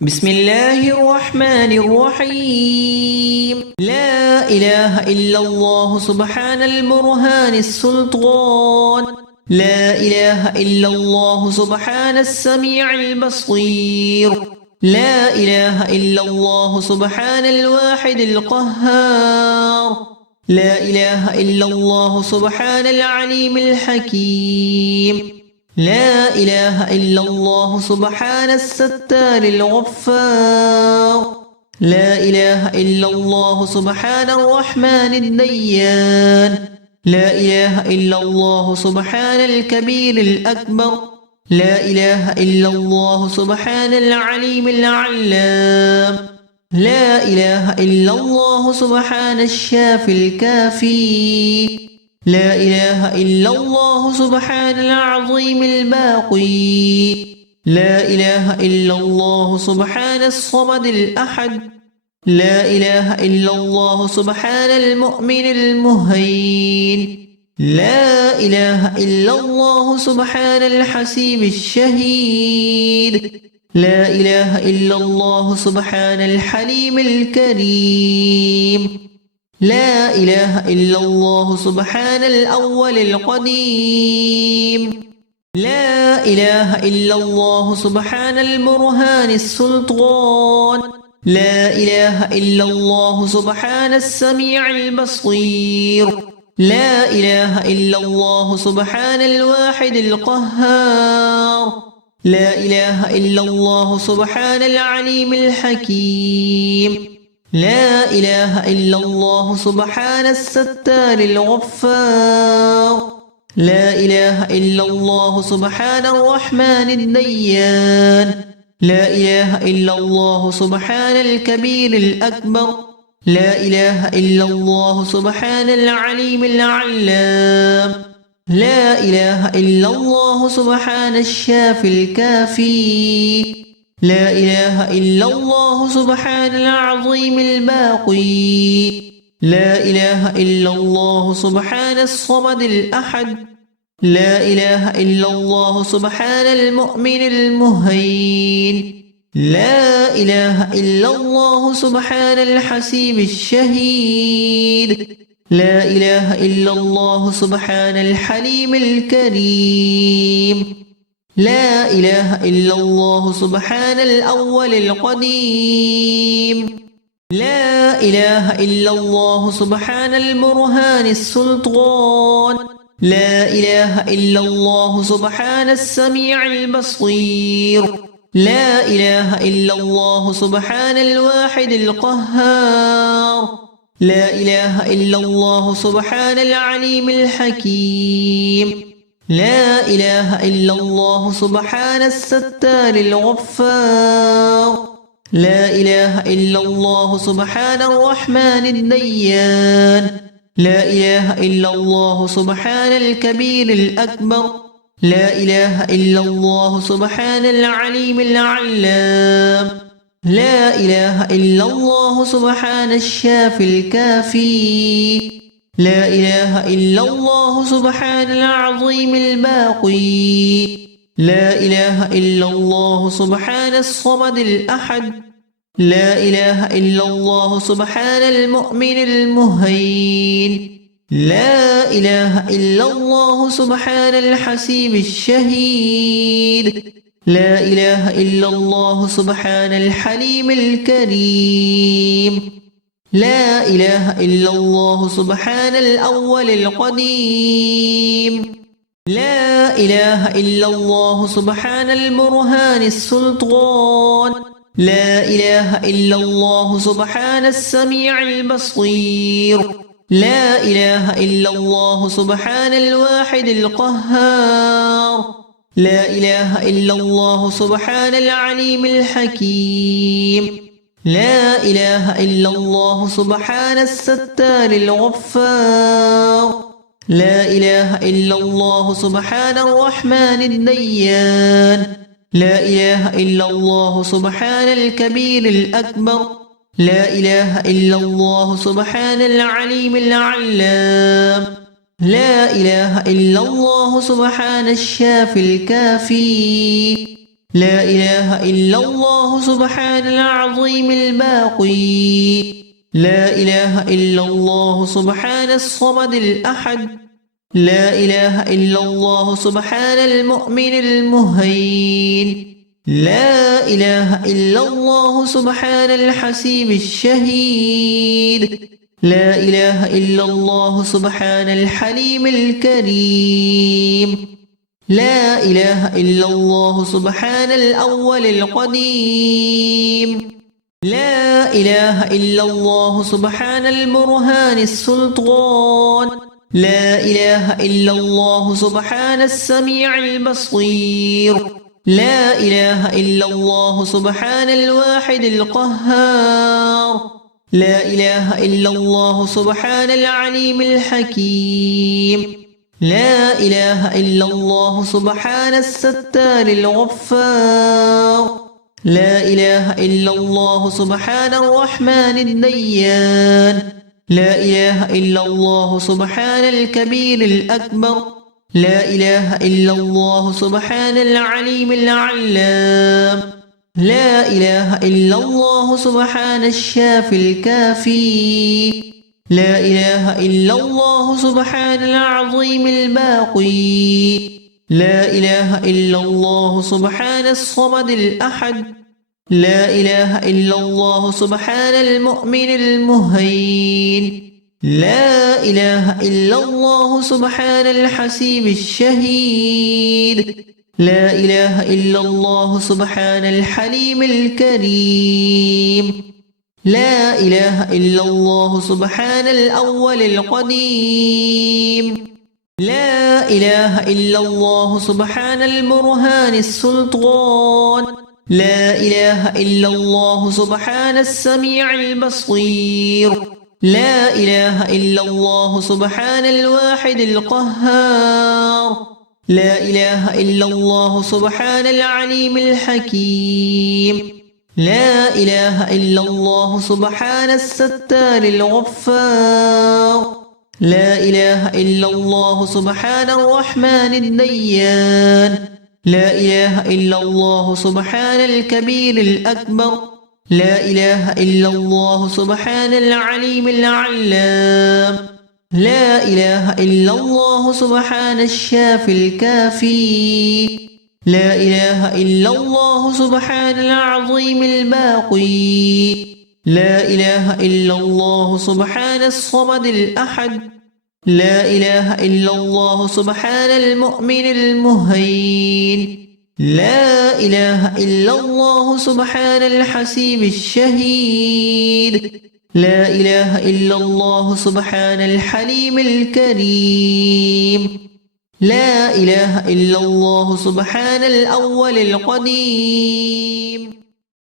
بسم الله الرحمن الرحيم. لا إله إلا الله سبحان البرهان السلطان. لا إله إلا الله سبحان السميع البصير. لا إله إلا الله سبحان الواحد القهار. لا إله إلا الله سبحان العليم الحكيم. لا إله إلا الله سبحان الستار الغفار. لا إله إلا الله سبحان الرحمن الديان. لا إله إلا الله سبحان الكبير الأكبر. لا إله إلا الله سبحان العليم العلام. لا إله إلا الله سبحان الشافي الكافي. لا إله إلا الله سبحان العظيم الباقي. لا إله إلا الله سبحان الصمد الأحد. لا إله إلا الله سبحان المؤمن المهين. لا إله إلا الله سبحان الحسيب الشهيد. لا إله إلا الله سبحان الحليم الكريم. لا إله إلا الله سبحان الأول القديم. لا إله إلا الله سبحان البرهان السلطان. لا إله إلا الله سبحان السميع البصير. لا إله إلا الله سبحان الواحد القهار. لا إله إلا الله سبحان العليم الحكيم. لا إله إلا الله سبحان الستار الغفار. لا إله إلا الله سبحان الرحمن الديان. لا إله إلا الله سبحان الكبير الأكبر. لا إله إلا الله سبحان العليم العلام. لا إله إلا الله سبحان الشافي الكافي. لا إله إلا الله سبحان العظيم الباقي. لا إله إلا الله سبحان الصمد الأحد. لا إله إلا الله سبحان المؤمن المهين. لا إله إلا الله سبحان الحسيب الشهيد. لا إله إلا الله سبحان الحليم الكريم. لا إله إلا الله سبحان الأول القديم. لا إله إلا الله سبحان البرهان السلطان. لا إله إلا الله سبحان السميع البصير. لا إله إلا الله سبحان الواحد القهار. لا إله إلا الله سبحان العليم الحكيم. لا إله إلا الله سبحان الستار الغفار. لا إله إلا الله سبحان الرحمن الديان. لا إله إلا الله سبحان الكبير الأكبر. لا إله إلا الله سبحان العليم العلام. لا إله إلا الله سبحان الشافي الكافي. لا إله إلا الله سبحان العظيم الباقي. لا إله إلا الله سبحان الصمد الأحد. لا إله إلا الله سبحان المؤمن المهين. لا إله إلا الله سبحان الحسيب الشهيد. لا إله إلا الله سبحان الحليم الكريم. لا إله إلا الله سبحان الأول القديم. لا إله إلا الله سبحان البرهان السلطان. لا إله إلا الله سبحان السميع البصير. لا إله إلا الله سبحان الواحد القهار. لا إله إلا الله سبحان العليم الحكيم. لا إله إلا الله سبحان الستار الغفار. لا إله إلا الله سبحان الرحمن الديان. لا إله إلا الله سبحان الكبير الأكبر. لا إله إلا الله سبحان العليم العلام. لا إله إلا الله سبحان الشافي الكافي. لا إله إلا الله سبحان العظيم الباقي لا إله إلا الله سبحان الصمد الأحد لا إله إلا الله سبحان المؤمن المهين لا إله إلا الله سبحان الحسيب الشهيد لا إله إلا الله سبحان الحليم الكريم لا إله إلا الله سبحان الأول القديم لا إله إلا الله سبحان البرهان السلطان لا إله إلا الله سبحان السميع البصير لا إله إلا الله سبحان الواحد القهار لا إله إلا الله سبحان العليم الحكيم لا إله إلا الله سبحان الستار الغفار لا إله إلا الله سبحان الرحمن الديان لا إله إلا الله سبحان الكبير الأكبر لا إله إلا الله سبحان العليم العلام لا إله إلا الله سبحان الشافي الكافي لا إله إلا الله سبحان العظيم الباقي لا إله إلا الله سبحان الصمد الأحد لا إله إلا الله سبحان المؤمن المهين لا إله إلا الله سبحان الحسيب الشهيد لا إله إلا الله سبحان الحليم الكريم لا إله إلا الله سبحان الأول القديم لا إله إلا الله سبحان البرهان السلطان لا إله إلا الله سبحان السميع البصير لا إله إلا الله سبحان الواحد القهار لا إله إلا الله سبحان العليم الحكيم لا إله إلا الله سبحان الستار الغفار لا إله إلا الله سبحان الرحمن الديان لا إله إلا الله سبحان الكبير الأكبر لا إله إلا الله سبحان العليم العلام لا إله إلا الله سبحان الشافي الكافي لا إله إلا الله سبحان العظيم الباقي لا إله إلا الله سبحان الصمد الأحد لا إله إلا الله سبحان المؤمن المهين لا إله إلا الله سبحان الحسيب الشهيد لا إله إلا الله سبحان الحليم الكريم لا إله إلا الله سبحان الأول القديم